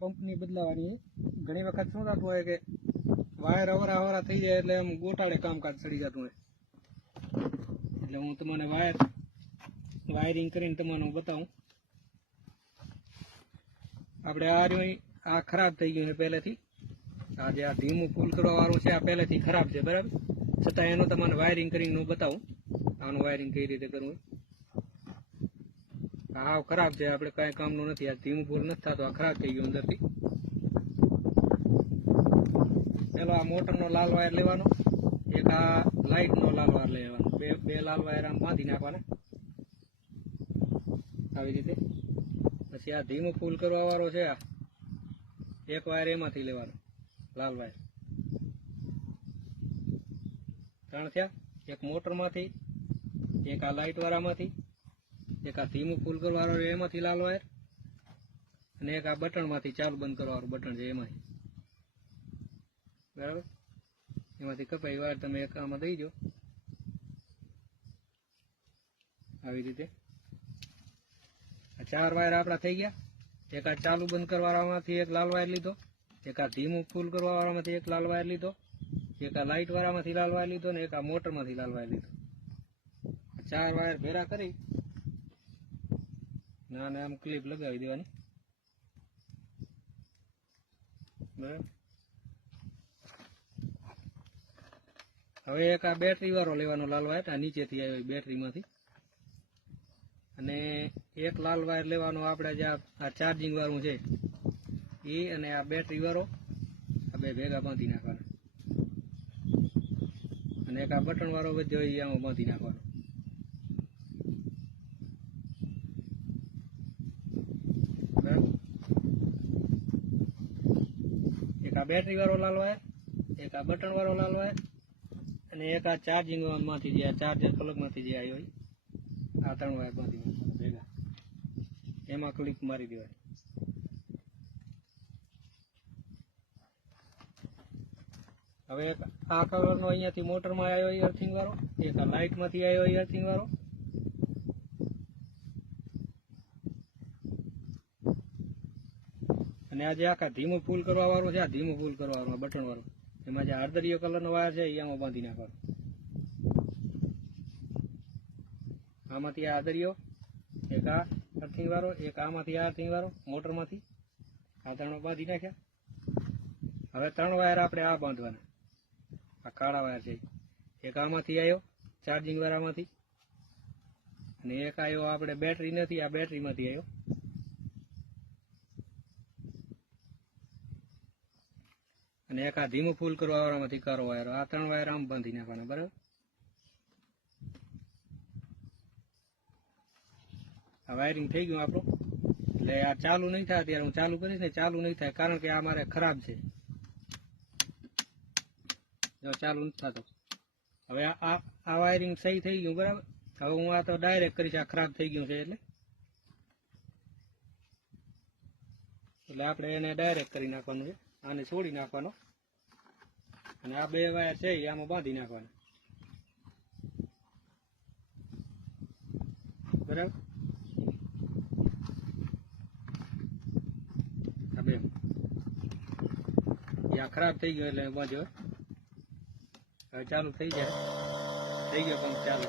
પંપની બદલાવાની. ઘણી વખત શું થતું હોય કે વાયર અવરા થઈ જાય એટલે એમ ગોટાળે કામકાજ ચડી જતું હોય. એટલે હું તમને વાયરિંગ કરીને તમને બતાવું. આપણે આ ખરાબ થઈ ગયું છે પહેલેથી. આ જે આ ધીમું ફૂલ કરવા વાળું છે આ પહેલેથી ખરાબ છે, બરાબર. છતાં એનું તમને વાયરિંગ કરીને હું બતાવું આનું વાયરિંગ કઈ રીતે કરવું. હાવ ખરાબ છે, આપણે કાંઈ કામનું નથી. આ ધીમું ફૂલ નથી થતું, આ ખરાબ થઈ ગયું અંદરથી. પેલો આ મોટરનો લાલ વાયર લેવાનો, એક આ લાઇટનો લાલ વાયર લેવાનો. બે લાલ વાયર આમ બાંધી નાખવાના આવી રીતે. પછી આ ધીમું ફૂલ કરવા વાળો છે આ એક વાયર એમાંથી લેવાનો, લાલ વાયર. 3 થયા. એક મોટરમાંથી, એક આ લાઇટ વાળામાંથી, એક આ ધીમું ફૂલ કરવા વાળો એમાંથી લાલ વાયર, અને એક આ બટનમાંથી ચાલુ બંધ કરવા વાળું બટન છે એમાંથી, બરાબર. એમાંથી કપાઈ વાયર તમે એક આમાં દઈ દો આવી રીતે. આ 4 વાયર આપણા થઈ ગયા. એક આ ચાલુ બંધ કરવા વાળામાંથી એક લાલ વાયર લીધો, એક આ ધીમું ફૂલ કરવા વાળામાંથી એક લાલ વાયર લીધો, એક આ લાઇટ વાળામાંથી લાલ વાયર લીધો, ને એક આ મોટરમાંથી લાલ વાયર લીધો. 4 વાયર ભેરા કરી ના આમ ક્લિપ લગાવી દેવાની, બરાબર. હવે એક આ બેટરી વાળો લેવાનો લાલ વાયર, આ નીચેથી આવ્યો બેટરીમાંથી. અને એક લાલ વાયર લેવાનો આપણે જે આ ચાર્જિંગ વાળું છે એ, અને આ બેટરી વાળો આ બે ભેગા બાંધી નાખવાના. અને એક આ બટન વાળો બધો એ આમાં બાંધી નાખવાનો. બરાબર. એક આ બેટરી વાળો લાલ વાયર, એક આ બટન વાળો લાલ વાયર, અને એક આ ચાર્જિંગ માંથી જે ચાર્જર પ્લગમાંથી જે આવ્યો આ 3 વાયર બાંધી નાખવાના ભેગા. એમાં ક્લિપ મારી દેવાય. હવે આ કલરનો અહીંયાથી મોટરમાં આવ્યો એ અર્થિંગ વાળો, એક આ લાઇટમાંથી આવ્યો એ અર્થિંગ વાળો, અને આ જે આખા ધીમું ફૂલ કરવા વાળું છે આ ધીમું ફૂલ કરવા વાળું બટન વાળું, એમાં જે હળદરિયો કલરનો વાયર છે એ આમાં બાંધી નાખવાનો. આમાંથી આ હળદરિયો, એક આ અર્થિંગ વાળો, એક આમાંથી આ અર્થિંગ વાળો મોટરમાંથી. આ 3 બાંધી નાખ્યા. હવે 3 વાયર આપણે આ બાંધવાના. આ કાળા વાયર છે એક આમાંથી આવ્યો ચાર્જિંગ વાળામાંથી, અને એક આવ્યો આપણે બેટરી નથી આ બેટરીમાંથી આવ્યો, અને એક આ ધીમું ફૂલ કરવા વાળામાંથી કાળો વાયર. આ 3 વાયર આમ બાંધી નાખવાના, બરાબર. આ વાયરિંગ થઈ ગયું આપણું. એટલે આ ચાલુ નહીં થાય ત્યારે હું ચાલુ કરીશ ને ચાલુ નહીં થાય, કારણ કે આ મારે ખરાબ છે. જો ચાલુ નથી થતો. હવે આ વાયરિંગ સહી થઈ ગયું, બરાબર. હવે હું આ તો ડાયરેક્ટ કરીશ, આ ખરાબ થઈ ગયું છે એટલે આપણે એને ડાયરેક્ટ કરી નાખવાનું છે. આને છોડી નાખવાનો, અને આ 2 વાયર છે એ આમાં બાંધી નાખવાના, બરાબર. આ 2 આ ખરાબ થઈ ગયો એટલે બાંધ્યો. હવે ચાલુ થઈ જાય, થઈ ગયો પણ ચાલુ.